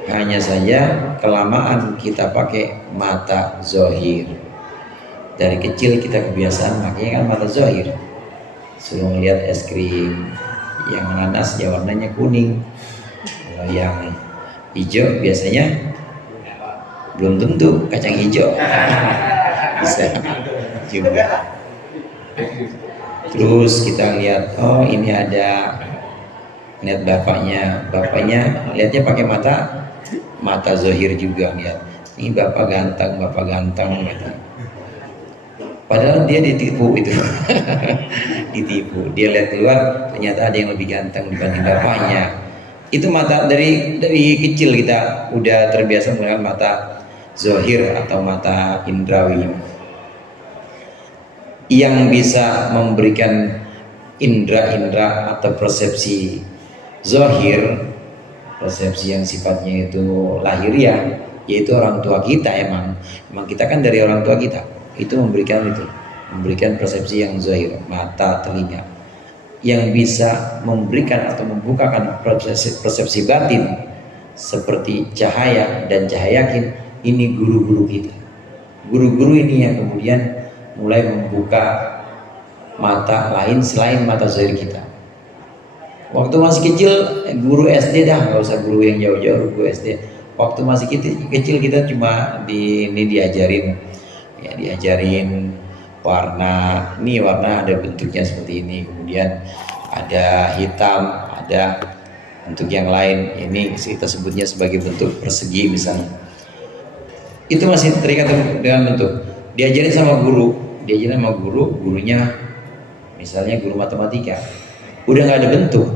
Hanya saja kelamaan kita pakai mata zohir. Dari kecil kita kebiasaan makanya kan mata zohir. Suruh melihat es krim yang nanas ya warnanya kuning, kalau yang hijau biasanya belum tentu kacang hijau. Bisa juga. Terus kita lihat, oh ini ada, lihat bapaknya lihatnya pakai mata zohir juga, lihat ini bapak ganteng gitu. Padahal dia ditipu itu. Ditipu, dia lihat keluar ternyata ada yang lebih ganteng dibanding bapaknya. Itu mata dari kecil kita udah terbiasa menggunakan mata zohir atau mata indrawi yang bisa memberikan indra-indra atau persepsi zohir, persepsi yang sifatnya itu lahiriah, yaitu orang tua kita. Emang kita kan dari orang tua kita itu memberikan persepsi yang zahir, mata, telinga, yang bisa memberikan atau membukakan persepsi batin seperti cahaya dan cahaya yakin. Ini guru-guru kita, guru-guru ini yang kemudian mulai membuka mata lain selain mata zahir kita. Waktu masih kecil, guru SD dah, nggak usah guru yang jauh-jauh, guru SD. Waktu masih kecil kita cuma diajarin warna, ini warna ada bentuknya seperti ini, kemudian ada hitam, ada bentuk yang lain, ini kita sebutnya sebagai bentuk persegi misalnya. Itu masih terikat dengan bentuk. Diajarin sama gurunya misalnya guru matematika, udah nggak ada bentuk,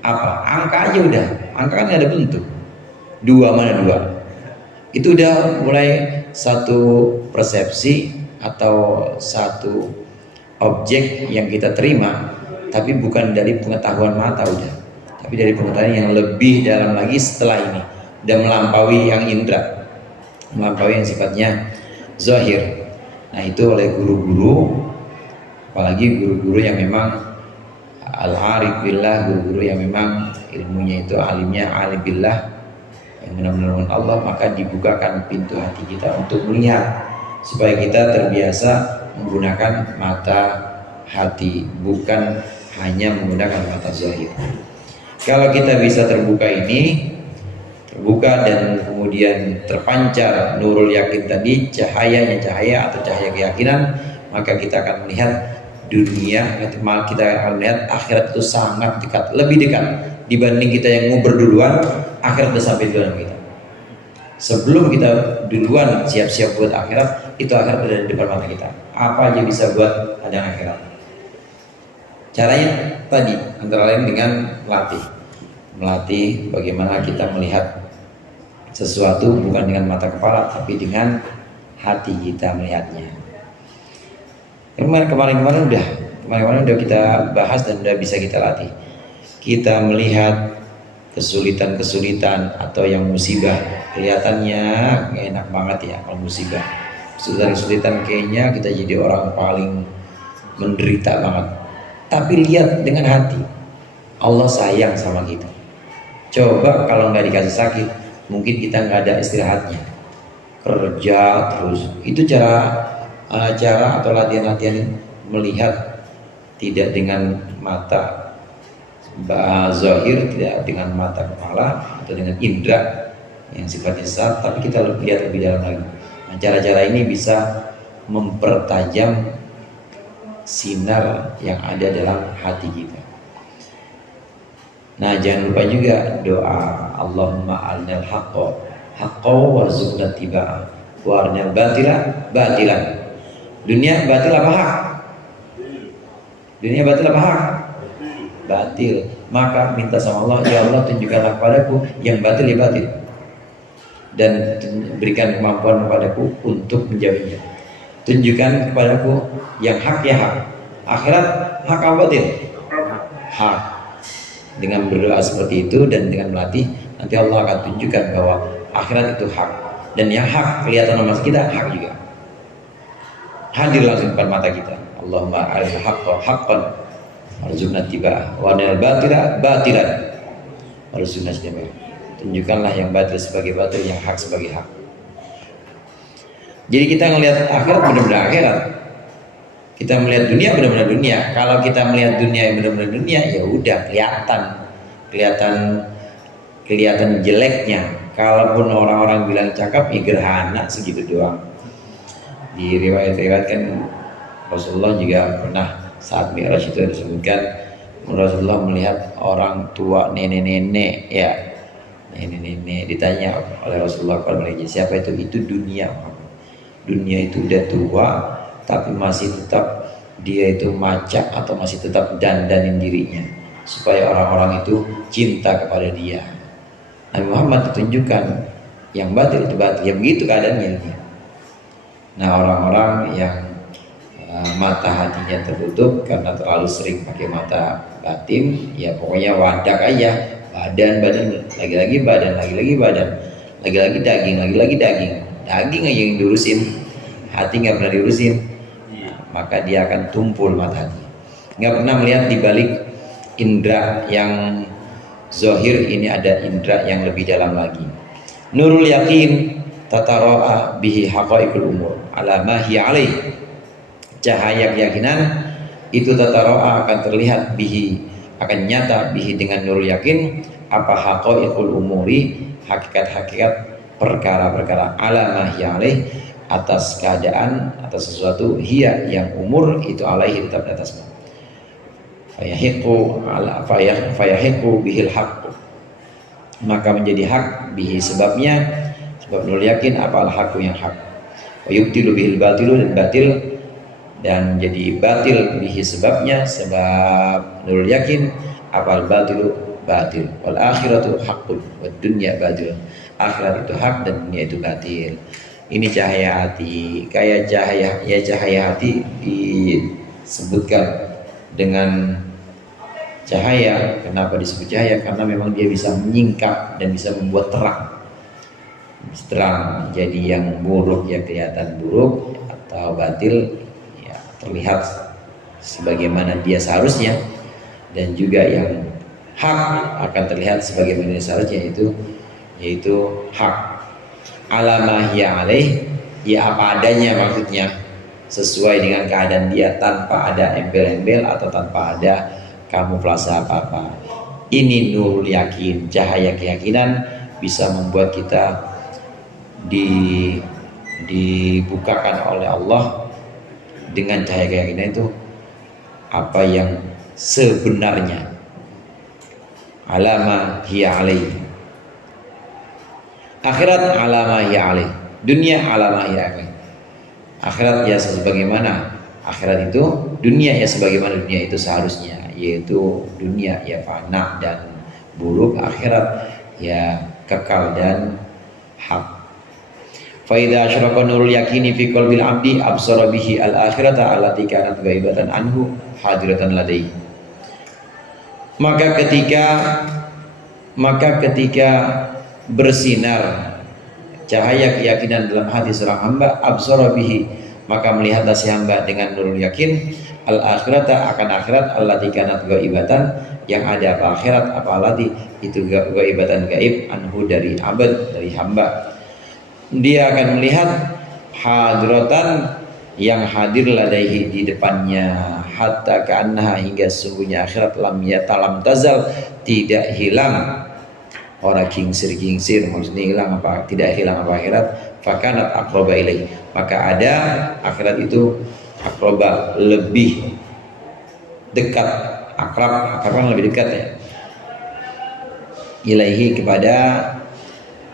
apa angka aja udah, angka kan nggak ada bentuk, dua mana dua, itu udah mulai satu persepsi atau satu objek yang kita terima, tapi bukan dari pengetahuan mata udah, tapi dari pengetahuan yang lebih dalam lagi setelah ini, dan melampaui yang indra, melampaui yang sifatnya zahir. Nah itu oleh guru-guru, apalagi guru-guru yang memang al-arif billah, guru-guru yang memang ilmunya itu alimnya alim billah, yang benar-benar Allah, maka dibukakan pintu hati kita untuk melihat, supaya kita terbiasa menggunakan mata hati, bukan hanya menggunakan mata zahir. Kalau kita bisa terbuka dan kemudian terpancar nurul yakin tadi, cahaya atau cahaya keyakinan, maka kita akan melihat dunia, kita akan melihat akhirat itu sangat dekat, lebih dekat dibanding kita yang nguber duluan. Akhirat sudah sampai di dalam kita. Sebelum kita duluan siap-siap buat akhirat, itu akhirat berada di depan mata kita. Apa aja bisa buat ada akhirat. Caranya tadi antara lain dengan melatih bagaimana kita melihat sesuatu bukan dengan mata kepala, tapi dengan hati kita melihatnya. Kemarin udah kita bahas dan udah bisa kita latih. Kita melihat kesulitan atau yang musibah, kelihatannya gak enak banget ya kalau musibah. Kesulitan kayaknya kita jadi orang paling menderita banget. Tapi lihat dengan hati, Allah sayang sama kita. Coba kalau nggak dikasih sakit, mungkin kita nggak ada istirahatnya, kerja terus. Itu cara atau latihan melihat, tidak dengan mata zahir, tidak dengan mata kepala atau dengan indra yang sifatnya sesat, tapi kita lihat lebih dalam lagi. Nah, cara-cara ini bisa mempertajam sinar yang ada dalam hati kita. Nah, jangan lupa juga doa Allahumma arnal haqqa warzuqna tibaa wa arnal batilan. Dunia batil apa hak? Dunia batil apa hak? Batil. Maka minta sama Allah, ya Allah tunjukkanlah kepadaku yang batil ya batil, dan berikan kemampuan kepadaku untuk menjauhinya. Tunjukkan kepadaku yang hak ya hak. Akhirat hak apa batil? Hak. Dengan berdoa seperti itu dan dengan melatih, nanti Allah akan tunjukkan bahwa akhirat itu hak, dan yang hak kelihatan sama kita hak juga, hadir langsung depan mata kita. Allahumma arina haqqa haqqan warzuqna ittiba'ah wa arina batila batilan warzuqna ijtinabah. Tunjukkanlah yang batil sebagai batil, yang hak sebagai hak. Jadi kita ngelihat akhirat benar-benar akhirat. Kita melihat dunia benar-benar dunia. Kalau kita melihat dunia yang benar-benar dunia, ya udah kelihatan jeleknya. Kalaupun orang-orang bilang cakep, ya gerhana segitu doang. Di riwayat-riwayat kan Rasulullah juga pernah saat Mi'raj itu disebutkan Rasulullah melihat orang tua, nenek-nenek, ya nenek-nenek, ditanya oleh Rasulullah kepada mereka, siapa itu? Itu dunia. Dunia itu udah tua, tapi masih tetap dia itu macak atau masih tetap dandanin dirinya supaya orang-orang itu cinta kepada dia. Nabi Muhammad tunjukkan yang batil itu batil, ya begitu keadaannya. Nah, orang-orang yang mata hatinya tertutup karena terlalu sering pakai mata batin, ya pokoknya wadak aja, badan lagi-lagi badan, lagi-lagi daging aja yang diurusin, hati nggak pernah diurusin. Maka dia akan tumpul mata hati, nggak pernah melihat di balik indra yang zahir ini ada indra yang lebih dalam lagi. Nurul yakin tatara'a bihi haqaiqul umur ala ma hiya alaih. Cahaya keyakinan itu tatara'a akan terlihat bihi, akan nyata bihi dengan nurul yakin apa haqaiqul umuri, hakikat-hakikat perkara-perkara, ala ma hiya alaih, atas keadaan, atas sesuatu, hiya yang umur itu alaihi tetap di atasnya. Fayahiqu bihil haqq, maka menjadi hak bihi sebabnya, sebab nurul yakin apa al haqqu yang hak. Wa yubtilu bihil batilu, dan batil dan menjadi batil bihi sebabnya, sebab nurul yakin apa al batilu batil. Wal akhiratu haqqun wad dunya batil, akhirat itu hak dan dunia itu batil. Ini cahaya hati. Kayak cahaya hati disebutkan dengan cahaya. Kenapa disebut cahaya? Karena memang dia bisa menyingkap dan bisa membuat terang. Jadi yang buruk ya kelihatan buruk, atau batil ya terlihat sebagaimana dia seharusnya, dan juga yang hak akan terlihat sebagaimana dia seharusnya, yaitu hak. Alamah ya alaih, ya apa adanya, maksudnya sesuai dengan keadaan dia, tanpa ada embel-embel atau tanpa ada kamuflase apa-apa. Ini nurul yakin, cahaya keyakinan bisa membuat kita dibukakan oleh Allah dengan cahaya keyakinan itu apa yang sebenarnya. Alamah hiya alaih, akhirat alamah hiya alaih, dunia alamah hiya alaih. Akhirat ya sebagaimana akhirat itu, dunia ya sebagaimana dunia itu seharusnya, yaitu dunia ya fana dan buruk, akhirat ya kekal dan hak. Fa idza asyraka nurul yakini fi qalbil abdi absara bihi al akhirata allati kanat ghaibatan anhu hadiratan ladaihi. Maka ketika bersinar cahaya keyakinan dalam hati seorang hamba, absara bihi, maka melihatlah si hamba dengan nurul yakin al akhirata, akan akhirat, allati kanat ghaibatan, yang ada apa akhirat, apa allati itu ghaibatan, gaib, anhu dari abad, dari hamba. Dia akan melihat hadratan, yang hadir ladaihi di depannya, hatta ka'annaha, hingga sungguhnya akhirat lam tazal, tidak hilang. Orang kingsir maksudnya hilang apa, tidak hilang apa akhirat. Fakanat aqraba ilaih, maka ada akhirat itu aqraba, lebih dekat, akrab kan lebih dekat ya, ilaihi kepada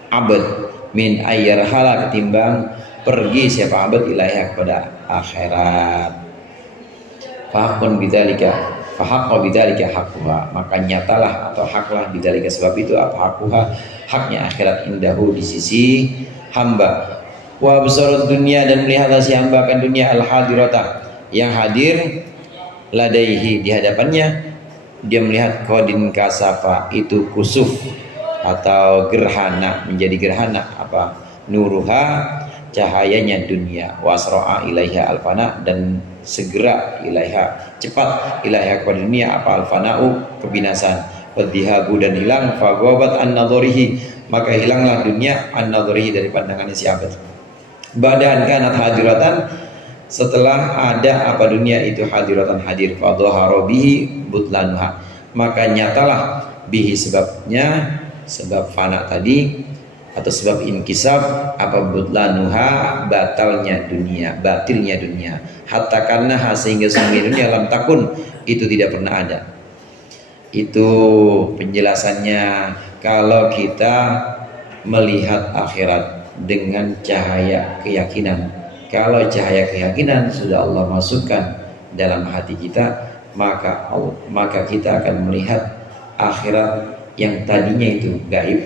abad, min ayyarhala, ketimbang pergi siapa abad ilaiha kepada akhirat. Fahaqun bidzalika, fahaqqa bidzalika haqquha, maka nyatalah atau haklah bidzalika, sebab itu apa haqquha, haknya akhirat, indahu di sisi hamba. Wa absarat dunya, dan melihatlah si hamba akan dunia, al hadirata, yang hadir, ladaihi di hadapannya, dia melihat qadin kasafa, itu kusuf, atau gerhana, menjadi gerhana apa? Nuruha, cahayanya dunia, wasro'a ilaiha alfana, dan segera ilaiha, cepat ilaiha kepada dunia apa? Alfana'u, kebinasan, wadhihabu, dan hilang, faghabat an nadharihi, maka hilanglah dunia an nadharihi, dari pandangannya si abad. Badan kanat hadiratan, setelah ada apa? Dunia itu hadiratan, hadir, fadhahara bihi butlanuha, maka nyatalah bihi, sebabnya, sebab fana tadi atau sebab inkisab apa? Butlanuha, batalnya dunia, batilnya dunia, hatta karena sehingga sungguh dunia lam takun, itu tidak pernah ada. Itu penjelasannya. Kalau kita melihat akhirat dengan cahaya keyakinan, kalau cahaya keyakinan sudah Allah masukkan dalam hati kita, maka kita akan melihat akhirat yang tadinya itu gaib,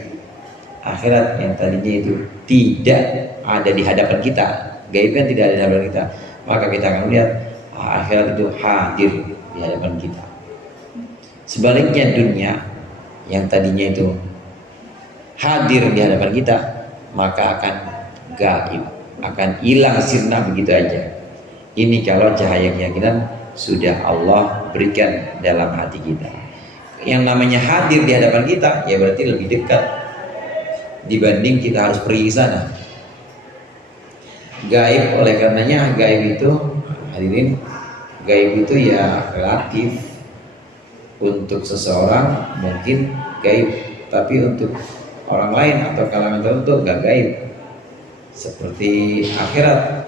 akhirat yang tadinya itu tidak ada di hadapan kita, gaib yang tidak ada di hadapan kita, maka kita akan melihat akhirat itu hadir di hadapan kita. Sebaliknya dunia yang tadinya itu hadir di hadapan kita, maka akan gaib, akan hilang sirna begitu aja. Ini kalau cahaya keyakinan sudah Allah berikan dalam hati kita. Yang namanya hadir di hadapan kita, ya berarti lebih dekat dibanding kita harus pergi ke sana. Gaib, oleh karenanya gaib itu, hadirin, gaib itu ya relatif. Untuk seseorang mungkin gaib, tapi untuk orang lain atau kalangan tertentu gak gaib. Seperti akhirat,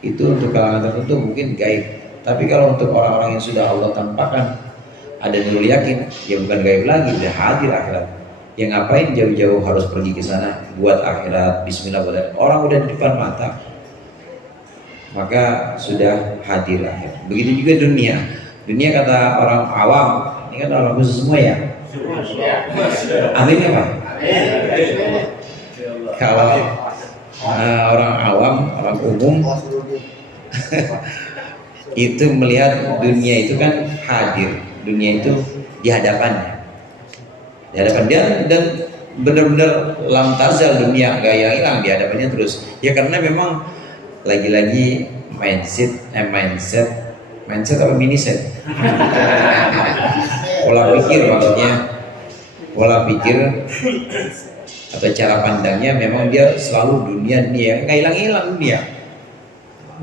itu untuk kalangan tertentu mungkin gaib, tapi kalau untuk orang-orang yang sudah Allah tampakkan, ada nurul yakin, ya bukan gaib lagi, sudah hadir akhirat. Yang ngapain jauh-jauh harus pergi ke sana buat akhirat? Bismillah, buat akhirat. Orang udah di depan mata, maka sudah hadir akhirat. Begitu juga dunia. Dunia kata orang awam, ini kan orang khusus semua ya. Amin ya Pak. Kalau orang awam, orang umum itu melihat dunia itu kan hadir, dunia itu di hadapannya, di hadapan dia, dan benar-benar lam tazal, dunia gak hilang di hadapannya terus. Ya karena memang lagi-lagi mindset apa miniset, pola pikir, maksudnya pola pikir atau cara pandangnya memang dia selalu dunia, nggak hilang dunia,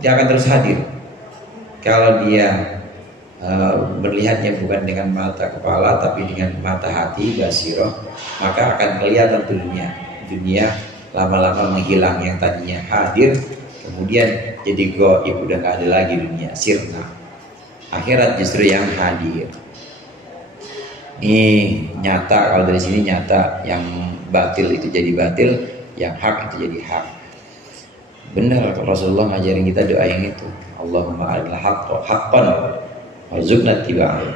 dia akan terus hadir. Kalau dia melihatnya bukan dengan mata kepala tapi dengan mata hati, basiroh, maka akan kelihatan tuh dunia lama-lama menghilang. Yang tadinya hadir kemudian jadi gaib, udah nggak ada lagi dunia, sirna. Akhirat justru yang hadir. Ini nyata, kalau dari sini nyata, yang batil itu jadi batil, yang hak itu jadi hak. Benar Rasulullah ngajarin kita doa yang itu. Allahumma arinal haqqa haqqan warzuqna ittiba'ah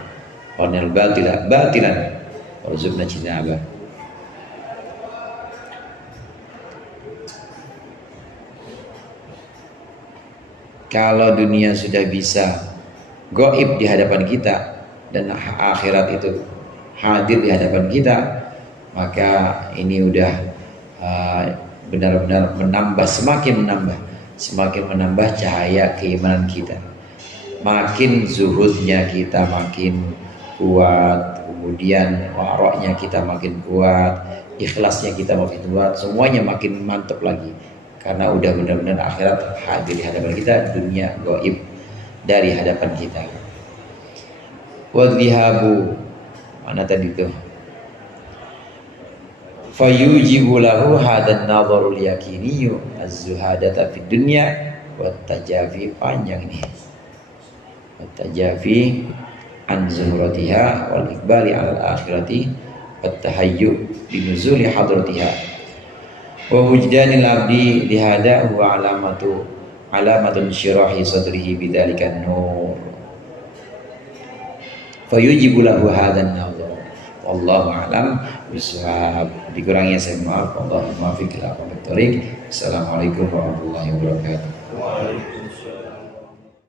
wa arinal batila batilan warzuqna ijtinabah. Kalau dunia sudah bisa gaib di hadapan kita dan akhirat itu hadir di hadapan kita, maka ini udah benar-benar menambah, semakin menambah cahaya keimanan kita. Makin zuhudnya kita makin kuat, kemudian waroknya kita makin kuat, ikhlasnya kita makin kuat, semuanya makin mantap lagi. Karena udah benar-benar akhirat hadir di hadapan kita, dunia gaib dari hadapan kita. Wadhihabu, mana tadi tuh? Fayujibu lahu hadan nadharul yakiniyu az-zuhadata fid dunya wat tajafi, panjang ini. Wat tajafi an zuhratiha wal iqbali al akhirati wat tahayyu binuzuli hadratiha wa wujdanil abdi lihada huwa alamatun syirahi sadrihi bidzalikan nur. Fayujibu lahu hadan nadhar. Wallahu a'lam bishawab. Dikurangnya saya maaf. Allahumma fiqh ila aqwamit thoriq. Assalamualaikum warahmatullahi wabarakatuh.